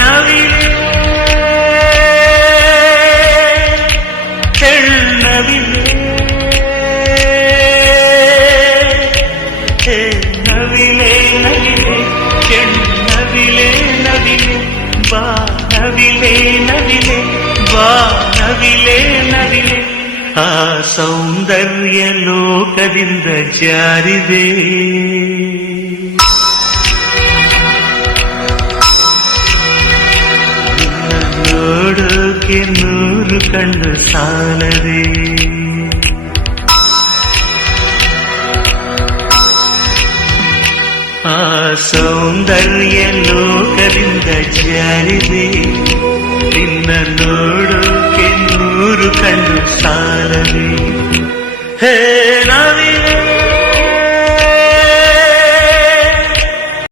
ನವಿಲೆ ಹೆಣ್ಣವಿಲೆ ನವಿಲೆ ನವಿಲೆ ಹೆಣ್ಣವಿಲೆ ನವಿಲೆ ಬಾ ನವಿಲೆ ನವಿಲೆ ಬಾ ನವಿಲೆ ನವಿಲೆ ಆ ಸೌಂದರ್ಯ ಲೋಕದಿಂದ ಜಾರಿದೆ ನೋಡೋಕೆ 100 ಕಣ್ಣು ಸಾಲದೆ ಆ ಸೌಂದರ್ಯ ಲೋಕದಿಂದ ಜಾರಿದೆ ನಿನ್ನ ನೋಡೋಕೆ 100 ಕಣ್ಣು ಸಾಲದೆ ಹೇ